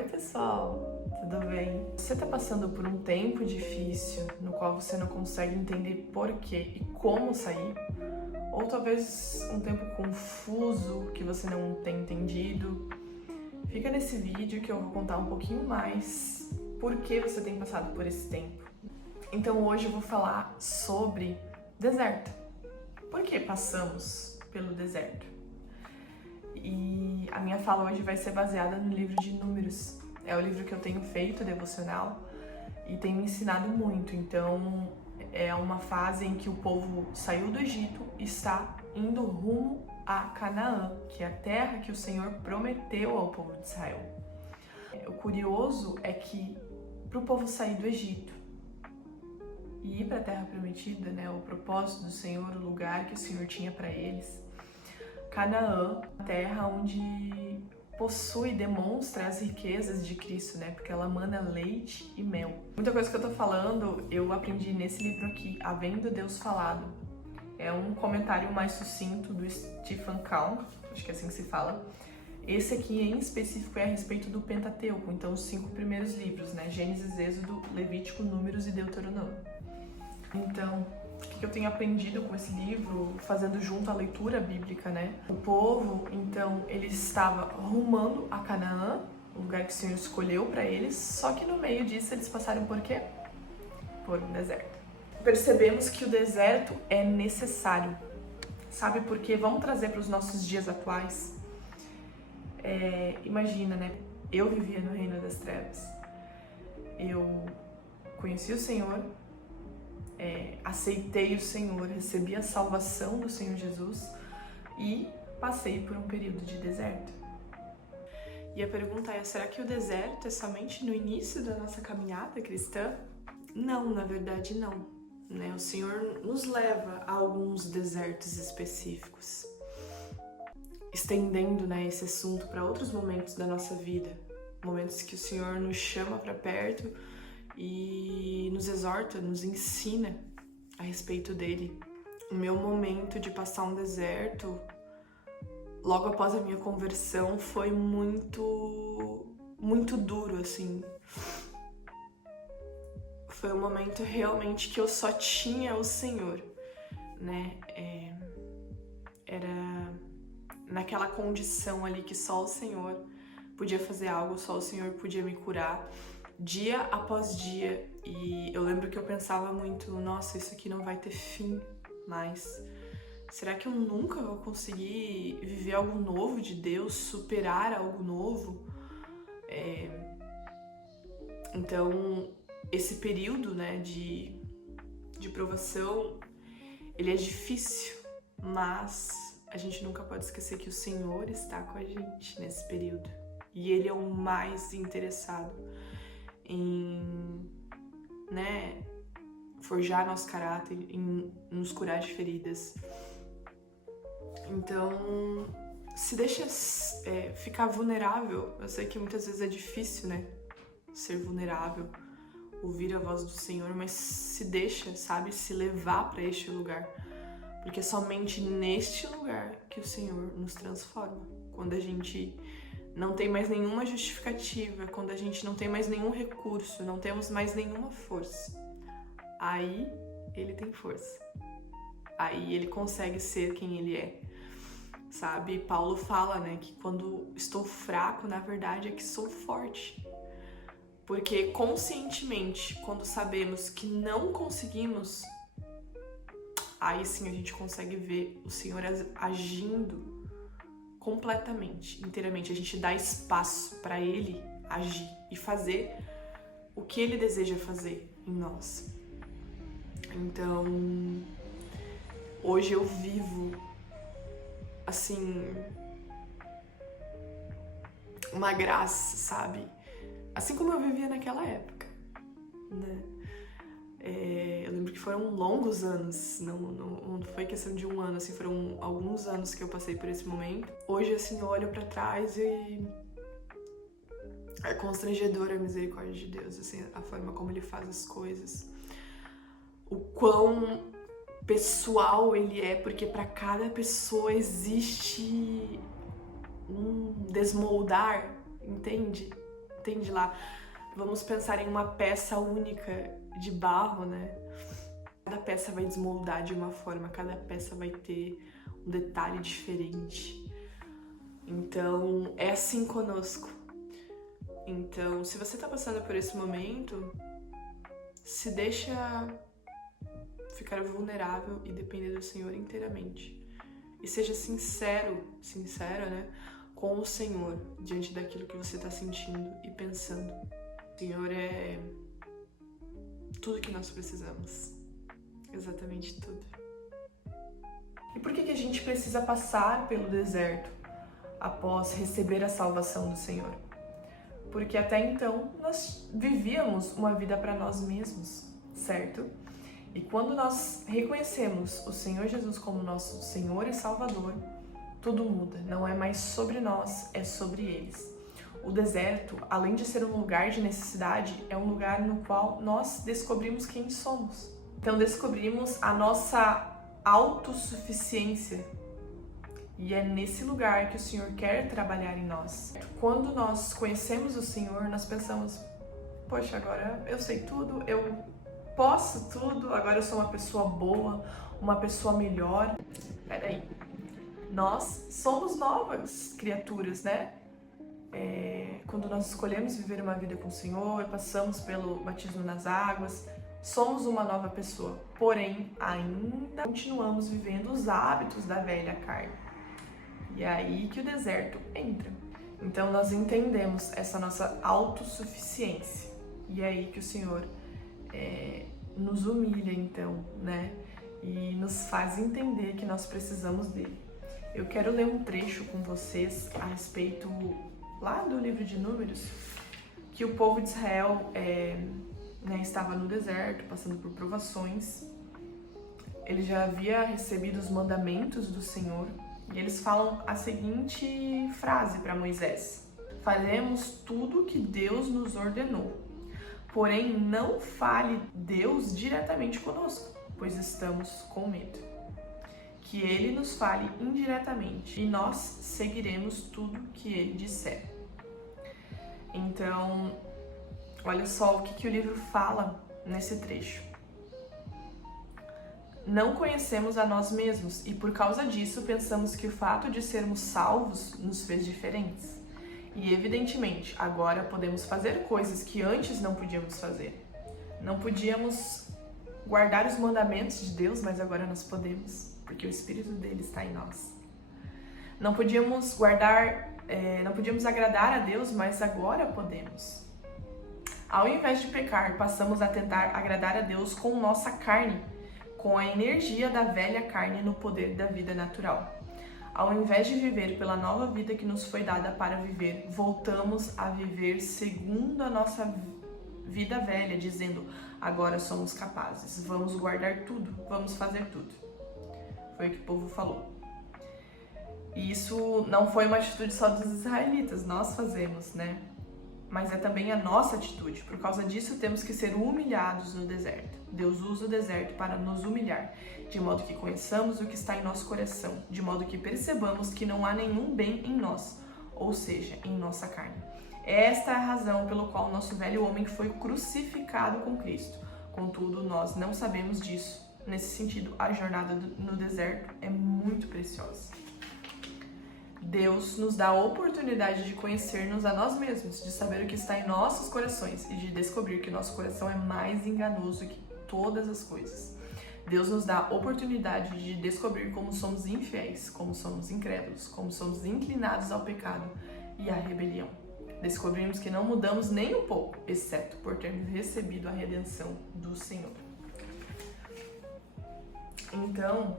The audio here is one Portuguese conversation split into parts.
Oi pessoal, tudo bem? Você está passando por um tempo difícil no qual você não consegue entender porquê e como sair? Ou talvez um tempo confuso que você não tem entendido? Fica nesse vídeo que eu vou contar um pouquinho mais por que você tem passado por esse tempo. Então hoje eu vou falar sobre deserto. Por que passamos pelo deserto? E a minha fala hoje vai ser baseada no livro de Números. É o livro que eu tenho feito devocional e tem me ensinado muito. Então é uma fase em que o povo saiu do Egito e está indo rumo a Canaã, que é a terra que o Senhor prometeu ao povo de Israel. O curioso é que para o povo sair do Egito e ir para a terra prometida, né, o propósito do Senhor, o lugar que o Senhor tinha para eles, Canaã, a terra onde possui, demonstra as riquezas de Cristo, né? Porque ela mana leite e mel. Muita coisa que eu tô falando, eu aprendi nesse livro aqui, Havendo Deus Falado. É um comentário mais sucinto do Stephen Calm, acho que é assim que se fala. Esse aqui em específico é a respeito do Pentateuco, então os 5 primeiros livros, né? Gênesis, Êxodo, Levítico, Números e Deuteronômio. Então, o que eu tenho aprendido com esse livro, fazendo junto a leitura bíblica, né? O povo, então, ele estava rumando a Canaã, o lugar que o Senhor escolheu para eles, só que no meio disso eles passaram por quê? Por um deserto. Percebemos que o deserto é necessário. Sabe por quê? Vamos trazer para os nossos dias atuais. Imagina, né? Eu vivia no reino das trevas. Eu conheci o Senhor, aceitei o Senhor, recebi a salvação do Senhor Jesus e passei por um período de deserto. E a pergunta é, será que o deserto é somente no início da nossa caminhada cristã? Não, na verdade não. Né? O Senhor nos leva a alguns desertos específicos, estendendo, né, esse assunto para outros momentos da nossa vida, momentos que o Senhor nos chama para perto e nos exorta, nos ensina a respeito dele. O meu momento de passar um deserto, logo após a minha conversão, foi muito duro, assim. Foi um momento realmente que eu só tinha o Senhor, né? Era naquela condição ali que só o Senhor podia fazer algo, só o Senhor podia me curar, dia após dia. E eu lembro que eu pensava muito, nossa, isso aqui não vai ter fim mais. Será que eu nunca vou conseguir viver algo novo de Deus, superar algo novo? Então, esse período, né, de provação, ele é difícil, mas a gente nunca pode esquecer que o Senhor está com a gente nesse período. E Ele é o mais interessado em, né, forjar nosso caráter, em nos curar de feridas. Então, se deixa ficar vulnerável. Eu sei que muitas vezes é difícil, né, ser vulnerável, ouvir a voz do Senhor, mas se deixa, sabe, se levar para este lugar. Porque é somente neste lugar que o Senhor nos transforma. Quando a gente não tem mais nenhuma justificativa, quando a gente não tem mais nenhum recurso, não temos mais nenhuma força, aí Ele tem força. Aí Ele consegue ser quem Ele é. Sabe? Paulo fala, né, que quando estou fraco, na verdade é que sou forte. Porque conscientemente, quando sabemos que não conseguimos, aí sim a gente consegue ver o Senhor agindo completamente, inteiramente. A gente dá espaço para Ele agir e fazer o que Ele deseja fazer em nós. Então, hoje eu vivo, assim, uma graça, sabe? Assim como eu vivia naquela época, né? Eu lembro que foram longos anos, não foi questão de um ano, assim, foram alguns anos que eu passei por esse momento. Hoje, assim, eu olho pra trás e é constrangedora a misericórdia de Deus, assim, a forma como Ele faz as coisas. O quão pessoal Ele é, porque pra cada pessoa existe um desmoldar, entende? entende lá? Vamos pensar em uma peça única de barro, né? Cada peça vai desmoldar de uma forma, cada peça vai ter um detalhe diferente. Então, é assim conosco. Então, se você tá passando por esse momento, se deixa ficar vulnerável e depender do Senhor inteiramente. E seja sincera, né, com o Senhor, diante daquilo que você tá sentindo e pensando. O Senhor é tudo que nós precisamos. Exatamente tudo. E por que a gente precisa passar pelo deserto após receber a salvação do Senhor? Porque até então nós vivíamos uma vida para nós mesmos, certo? E quando nós reconhecemos o Senhor Jesus como nosso Senhor e Salvador, tudo muda. Não é mais sobre nós, é sobre eles. O deserto, além de ser um lugar de necessidade, é um lugar no qual nós descobrimos quem somos. Então descobrimos a nossa autossuficiência. E é nesse lugar que o Senhor quer trabalhar em nós. Quando nós conhecemos o Senhor, nós pensamos, poxa, agora eu sei tudo, eu posso tudo, agora eu sou uma pessoa boa, uma pessoa melhor. Peraí, nós somos novas criaturas, né? Quando nós escolhemos viver uma vida com o Senhor, passamos pelo batismo nas águas, somos uma nova pessoa. Porém, ainda continuamos vivendo os hábitos da velha carne. E é aí que o deserto entra. Então nós entendemos essa nossa autossuficiência. E é aí que o Senhor nos humilha, então, né? E nos faz entender que nós precisamos dele. Eu quero ler um trecho com vocês a respeito, lá do livro de Números, que o povo de Israel estava no deserto, passando por provações. Ele já havia recebido os mandamentos do Senhor. E eles falam a seguinte frase para Moisés: faremos tudo o que Deus nos ordenou, porém não fale Deus diretamente conosco, pois estamos com medo. Que Ele nos fale indiretamente e nós seguiremos tudo que Ele disser. Então, olha só o que o livro fala nesse trecho. Não conhecemos a nós mesmos e por causa disso pensamos que o fato de sermos salvos nos fez diferentes. E evidentemente, agora podemos fazer coisas que antes não podíamos fazer. Não podíamos guardar os mandamentos de Deus, mas agora nós podemos, porque o Espírito dele está em nós. Não podíamos agradar a Deus, mas agora podemos. Ao invés de pecar, passamos a tentar agradar a Deus com nossa carne, com a energia da velha carne no poder da vida natural. Ao invés de viver pela nova vida que nos foi dada para viver, voltamos a viver segundo a nossa vida velha, dizendo, agora somos capazes, vamos guardar tudo, vamos fazer tudo. Foi o que o povo falou. E isso não foi uma atitude só dos israelitas, nós fazemos, né? Mas é também a nossa atitude. Por causa disso, temos que ser humilhados no deserto. Deus usa o deserto para nos humilhar, de modo que conheçamos o que está em nosso coração, de modo que percebamos que não há nenhum bem em nós, ou seja, em nossa carne. Esta é a razão pelo qual nosso velho homem foi crucificado com Cristo. Contudo, nós não sabemos disso. Nesse sentido, a jornada no deserto é muito preciosa. Deus nos dá a oportunidade de conhecer-nos a nós mesmos, de saber o que está em nossos corações e de descobrir que nosso coração é mais enganoso que todas as coisas. Deus nos dá a oportunidade de descobrir como somos infiéis, como somos incrédulos, como somos inclinados ao pecado e à rebelião. Descobrimos que não mudamos nem um pouco, exceto por termos recebido a redenção do Senhor. Então,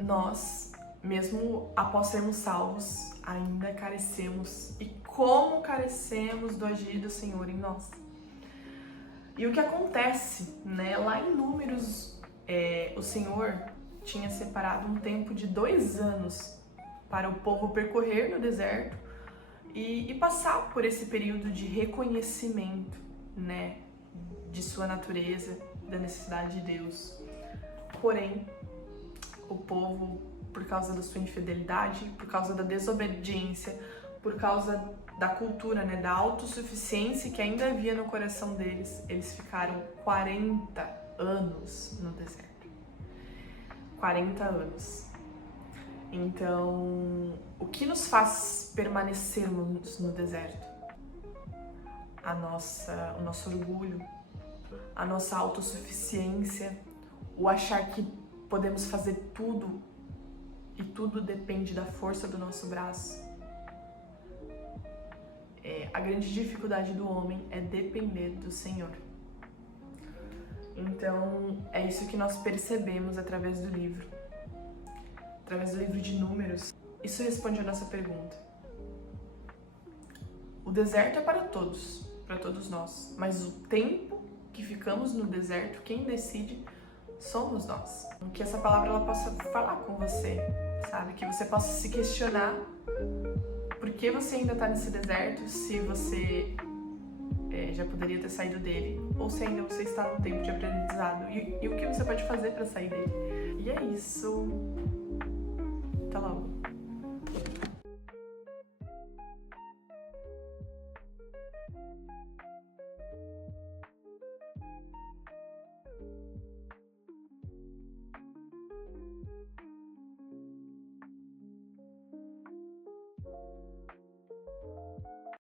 nós, mesmo após sermos salvos, ainda carecemos. E como carecemos do agir do Senhor em nós. E o que acontece, né? Lá em Números, o Senhor tinha separado um tempo de 2 anos para o povo percorrer no deserto e passar por esse período de reconhecimento, né? De sua natureza, da necessidade de Deus. Porém, o povo, por causa da sua infidelidade, por causa da desobediência, por causa da cultura, né, da autossuficiência que ainda havia no coração deles, eles ficaram 40 anos no deserto. 40 anos. Então, o que nos faz permanecermos no deserto? O nosso orgulho, a nossa autossuficiência, o achar que podemos fazer tudo e tudo depende da força do nosso braço. A grande dificuldade do homem é depender do Senhor. Então, é isso que nós percebemos através do livro. Através do livro de Números. Isso responde a nossa pergunta. O deserto é para todos nós. Mas o tempo que ficamos no deserto, quem decide somos nós. Que essa palavra ela possa falar com você, sabe? Que você possa se questionar por que você ainda está nesse deserto, se você já poderia ter saído dele, ou se ainda você está no tempo de aprendizado, e o que você pode fazer para sair dele. E é isso. Até logo.